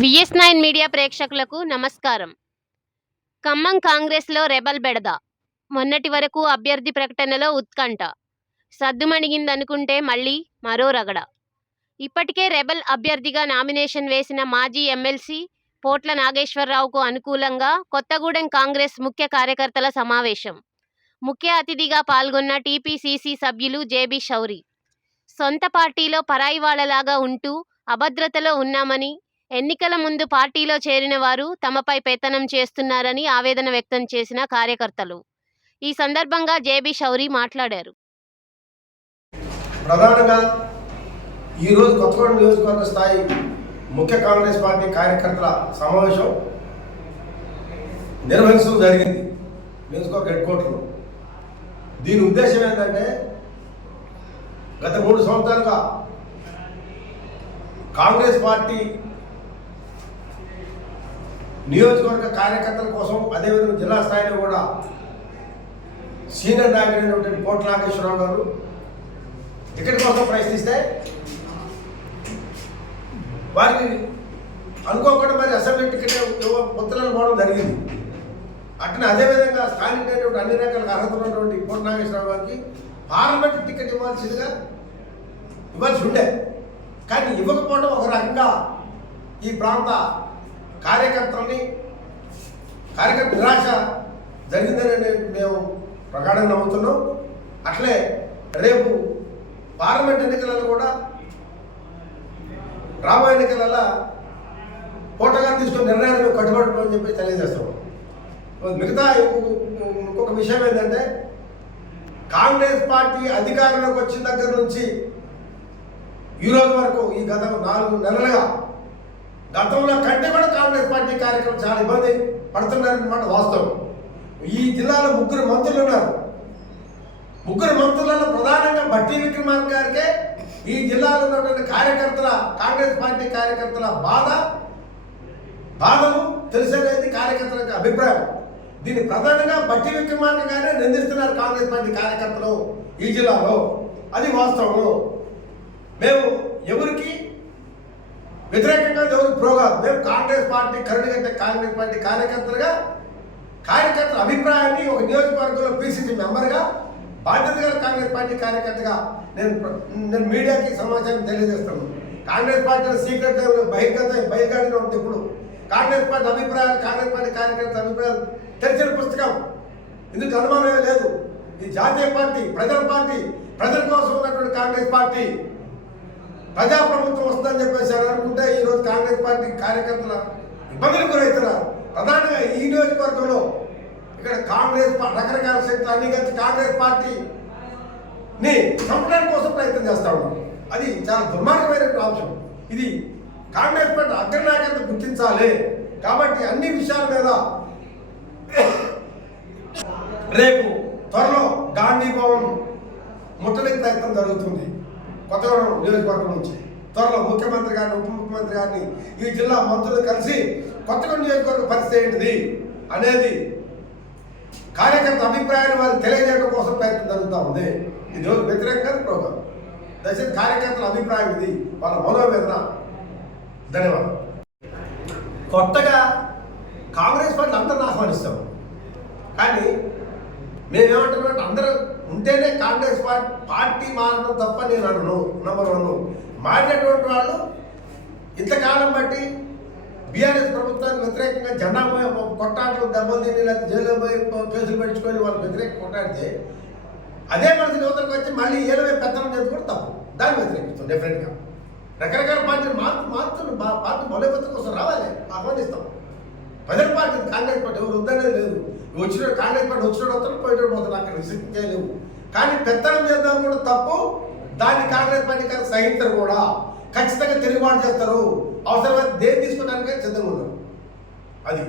VS nine media ప్రేక్షకులకు నమస్కారం. ఖమ్మం కాంగ్రెస్లో రెబల్ బెడద. మొన్నటి వరకు అభ్యర్థి ప్రకటనలో ఉత్కంఠ. సద్దుమణిగిందనుకుంటే మళ్ళీ మరో రగడ. ఇప్పటికే రెబల్ అభ్యర్థిగా నామినేషన్ వేసిన మాజీ ఎమ్మెల్సీ పోట్ల నాగేశ్వరరావుకు అనుకూలంగా కొత్తగూడెం కాంగ్రెస్ ముఖ్య కార్యకర్తల సమావేశం. ముఖ్య అతిథిగా పాల్గొన్న టీపీసీసీ సభ్యులు జేబీ శౌరి. సొంత పార్టీలో పరాయి వాళ్ళలాగా ఉంటూ అభద్రతలో ఉన్నామని ఎన్నికల ముందు పార్టీలో చేరిన వారు తమపై పెత్తనం చేస్తున్నారని ఆవేదన వ్యక్తం చేసిన కార్యకర్తలు. ఈ సందర్భంగా జేబీ షౌరి మాట్లాడారు. ప్రధానంగా ఈరోజు కొత్తగూడెం నియోజకవర్గ స్థాయి ముఖ్య కాంగ్రెస్ పార్టీ కార్యకర్తల సమావేశం నిర్వహించడం జరిగింది. నియోజకవర్గ హెడ్ క్వార్టర్లో. దీని ఉద్దేశం ఏంటంటే గత మూడు సంవత్సరాలుగా కాంగ్రెస్ పార్టీ నియోజకవర్గ కార్యకర్తల కోసం అదేవిధంగా జిల్లా స్థాయిలో కూడా సీనియర్ నాయకుడైనటువంటి కోట్ల నాగేశ్వరరావు గారు టికెట్ కోసం ప్రయత్నిస్తే వారికి అనుకోకుండా మరి అసెంబ్లీ టికెట్ పొత్తులను పోవడం జరిగింది. అట్లా అదేవిధంగా స్థానికమైనటువంటి అన్ని రకాల అర్హత ఉన్నటువంటి కోట నాగేశ్వరరావు గారికి పార్లమెంట్ టికెట్ ఇవ్వాల్సిందిగా ఇవ్వాల్సి ఉండే. కానీ ఇవ్వకపోవడం ఒక రకంగా ఈ ప్రాంత కార్యకర్తల్ని కార్యకర్త నిరాశ జరిగిందని మేము ప్రగాఢంగా నమ్ముతున్నాం. అట్లే రేపు పార్లమెంట్ ఎన్నికలలో కూడా రాబోయే ఎన్నికలలో పోటగా తీసుకుని నిర్ణయాన్ని మేము అని చెప్పి తెలియజేస్తాం మిగతా ఇంకొక విషయం ఏంటంటే కాంగ్రెస్ పార్టీ అధికారంలోకి వచ్చిన దగ్గర నుంచి ఈరోజు వరకు ఈ గత నాలుగు నెలలుగా గతంలో కంటే కూడా కాంగ్రెస్ పార్టీ కార్యక్రమం చాలా ఇబ్బంది పడుతున్నారన్నమాట వాస్తవం. ఈ జిల్లాలో ముగ్గురు మంత్రులు ఉన్నారు. ముగ్గురు మంత్రులలో ప్రధానంగా బట్టి విక్రమార్ గారికే ఈ జిల్లాలో ఉన్నటువంటి కార్యకర్తల కాంగ్రెస్ పార్టీ కార్యకర్తల బాధ బాధను తెలిసేది కార్యకర్తల అభిప్రాయం. దీన్ని ప్రధానంగా బట్టి విక్రమార్క గారే నిందిస్తున్నారు కాంగ్రెస్ పార్టీ కార్యకర్తలు ఈ జిల్లాలో. అది వాస్తవము. మేము ఎవరికి వ్యతిరేకంగా ఎవరికి ప్రో మేము కాంగ్రెస్ పార్టీ కరుణగట్టే కాంగ్రెస్ పార్టీ కార్యకర్తలుగా కార్యకర్తల అభిప్రాయాన్ని ఒక నియోజకవర్గంలో పీసీసీ మెంబర్గా బాధ్యత గల కాంగ్రెస్ పార్టీ కార్యకర్తగా నేను నేను మీడియాకి సమాచారం తెలియజేస్తాను కాంగ్రెస్ పార్టీ సీక్రెట్ బహిర్గత బహిర్గతంగా ఉంటుంది ఇప్పుడు. కాంగ్రెస్ పార్టీ అభిప్రాయాలు కాంగ్రెస్ పార్టీ కార్యకర్తల అభిప్రాయాలు తెరిచిన పుస్తకం. ఇందుకు అనుమానమే లేదు. ఈ జాతీయ పార్టీ ప్రజల పార్టీ ప్రజల కోసం ఉన్నటువంటి కాంగ్రెస్ పార్టీ ప్రజాప్రభుత్వం వస్తుందని చెప్పేసి అనుకుంటే ఈ రోజు కాంగ్రెస్ పార్టీ కార్యకర్తల ఇబ్బందులు గురవుతున్నారు. ప్రధానంగా ఈ నియోజకవర్గంలో ఇక్కడ కాంగ్రెస్ రకరకాల శక్తులు అన్ని కలిసి కాంగ్రెస్ పార్టీని చంపడానికి కోసం ప్రయత్నం చేస్తా అది చాలా దుర్మార్గమైన అంశం ఇది కాంగ్రెస్ పార్టీ అగ్రనాయకత్వం గుర్తించాలి. కాబట్టి అన్ని విషయాల మీద రేపు త్వరలో గాంధీ భవన్ ముట్టడికి ప్రయత్నం జరుగుతుంది. కొత్తగూడెం నియోజకవర్గం నుంచి త్వరలో ముఖ్యమంత్రి గారిని ఉప ముఖ్యమంత్రి గారిని ఈ జిల్లా మంత్రులు కలిసి కొత్తగూడెం నియోజకవర్గ పరిస్థితి ఏంటిది అనేది కార్యకర్త అభిప్రాయాన్ని వారికి తెలియజేయడం కోసం ప్రయత్నం జరుగుతూ ఉంది. ఇది రోజు వ్యతిరేకంగా ప్రోగ్రాం. దయచేసి కార్యకర్తల అభిప్రాయం ఇది. వాళ్ళ మనోవేదన. ధన్యవాదాలు. కొత్తగా కాంగ్రెస్ పార్టీ అందరిని ఆహ్వానిస్తాం. కానీ మేమేమంటున్నామంటే అందరూ ఉంటేనే కాంగ్రెస్ పార్టీ పార్టీ మారడం తప్ప నేను అనను నెంబర్ వన్ మారినటువంటి వాళ్ళు ఇంతకాలం బట్టి బీఆర్ఎస్ ప్రభుత్వానికి వ్యతిరేకంగా జెండా పోయి కొట్టాట్లు దెబ్బలు తిని లేకపోతే జైల్లో పోయి కేసులు పెట్టుకొని వాళ్ళు వ్యతిరేక కొట్టాడితే అదే మనసు యువతకు వచ్చి మళ్ళీ ఏలవే పెత్తనం కూడా తప్పు. దాన్ని వ్యతిరేకిస్తాం డెఫినెట్గా రకరకాల పార్టీలు మార్పు మార్చులు మా పార్టీ బలోపేతం కోసం రావాలి. ఆహ్వానిస్తాం. ప్రజల పార్టీ కాంగ్రెస్ పార్టీ ఎవరు వద్దనేది లేదు. వచ్చిన కాంగ్రెస్ పార్టీ వచ్చిన వస్తారు పోయిన పోతారు అక్కడ రిస్ట్రిక్ట్ చేయలేవు కానీ పెత్తనం చేద్దాం కూడా తప్పు. దాన్ని కాంగ్రెస్ పార్టీ కానీ సహించరు కూడా. ఖచ్చితంగా తిరుగుబాటు చేస్తారు. అవసరమైతే దేని తీసుకోవడానికి సిద్ధంగా ఉన్నారు అది.